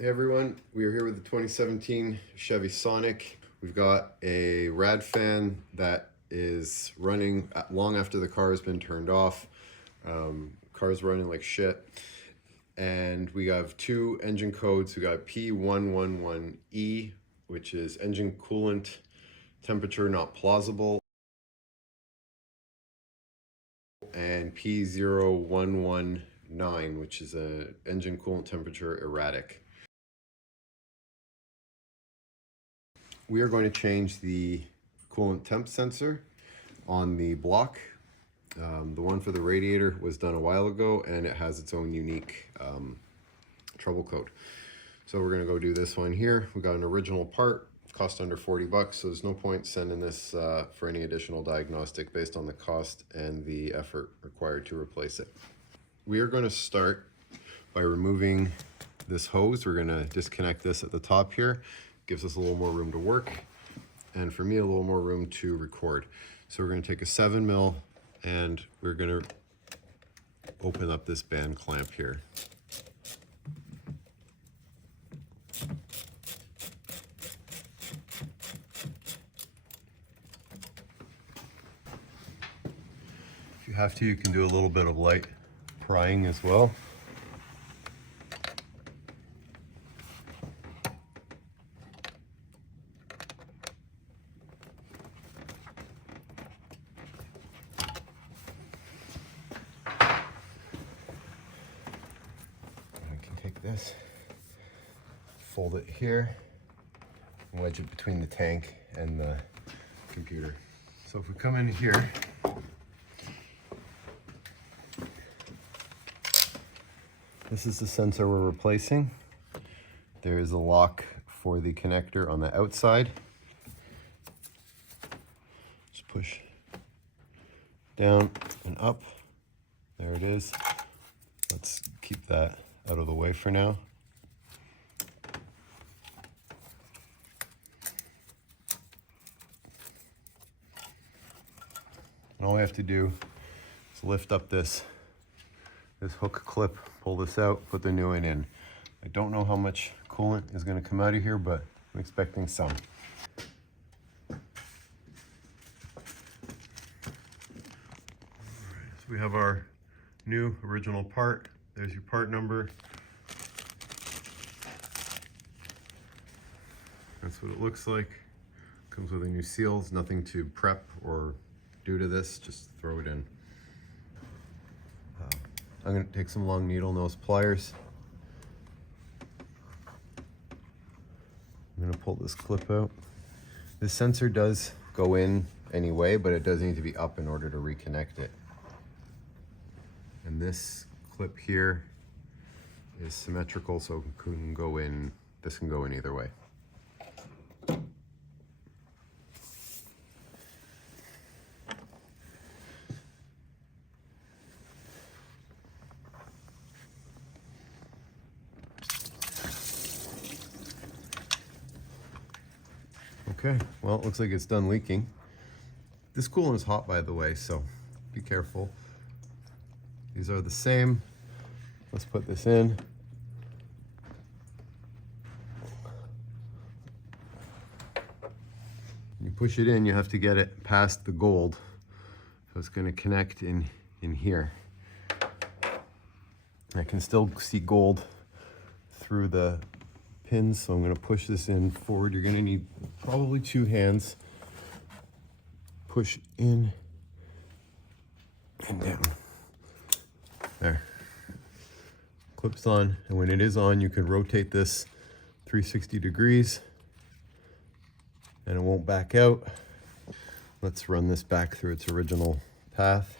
Hey everyone, we are here with the 2017 Chevy Sonic. We've got a rad fan that is running long after the car has been turned off. Car's running like shit. And we have two engine codes. We got P111E, which is engine coolant temperature not plausible, and P0119, which is a engine coolant temperature erratic. We are going to change the coolant temp sensor on the block. The one for the radiator was done a while ago and it has its own unique trouble code. So we're going to go do this one here. We got an original part, cost under 40 bucks, so there's no point sending this for any additional diagnostic based on the cost and the effort required to replace it. We are going to start by removing this hose. We're going to disconnect this at the top here. Gives us a little more room to work, and for me a little more room to record. So we're going to take a 7mm and we're going to open up this band clamp here. If you have to, you can do a little bit of light prying as well. This, fold it here, and wedge it between the tank and the computer. So if we come in here, this is the sensor we're replacing. There is a lock for the connector on the outside. Just push down and up. There it is. Let's keep that out of the way for now. And all we have to do is lift up this hook clip, pull this out, put the new one in. I don't know how much coolant is going to come out of here, but I'm expecting some. So we have our new original part. There's your part number. That's what it looks like. Comes with a new seals, nothing to prep or do to this, just throw it in. I'm going to take some long needle nose pliers. I'm going to pull this clip out. This sensor does go in anyway, but it does need to be up in order to reconnect it. And this clip here is symmetrical, so it can go in, this can go in either way. Okay, well, it looks like it's done leaking. This coolant is hot, by the way, so be careful. These are the same. Let's put this in. You push it in, you have to get it past the gold. So it's going to connect in here. I can still see gold through the pins, so I'm going to push this in forward. You're going to need probably two hands. Push in and down. There. Clips on, and when it is on, you can rotate this 360 degrees and it won't back out. Let's run this back through its original path.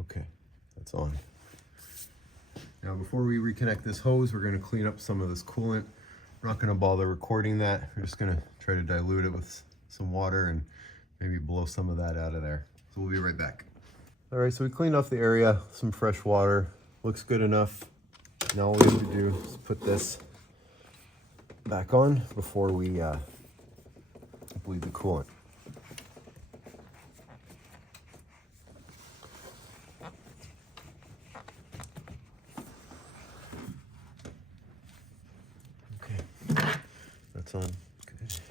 Okay, that's on. Now before we reconnect this hose, we're going to clean up some of this coolant. We're not going to bother recording that. We're just going to try to dilute it with some water and maybe blow some of that out of there. So we'll be right back. All right, so we cleaned off the area, some fresh water. Looks good enough. Now all we have to do is put this back on before we bleed the coolant. that's on. Okay.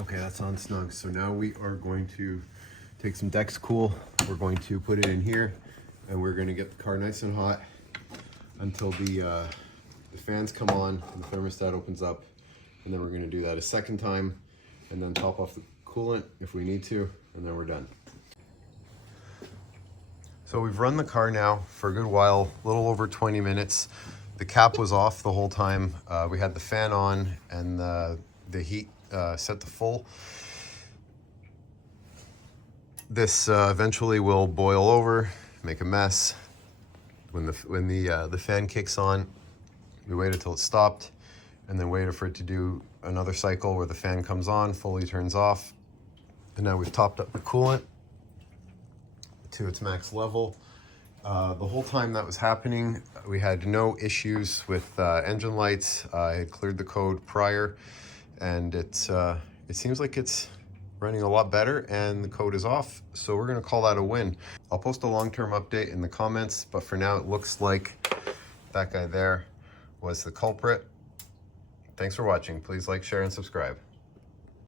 Okay, that's on snug. So now we are going to take some Dex-Cool. We're going to put it in here, and we're going to get the car nice and hot until the fans come on and the thermostat opens up. And then we're going to do that a second time, and then top off the coolant if we need to, and then we're done. So we've run the car now for a good while, a little over 20 minutes. The cap was off the whole time. We had the fan on and the heat set to full. This eventually will boil over, make a mess. When the fan kicks on, we wait until it stopped, and then waited for it to do another cycle where the fan comes on, fully turns off. And now we've topped up the coolant to its max level. The whole time that was happening, we had no issues with engine lights. I had cleared the code prior, and it seems like it's running a lot better, and the code is off, so we're gonna call that a win. I'll post a long-term update in the comments, but for now it looks like that guy there was the culprit. Thanks for watching. Please like, share, and subscribe.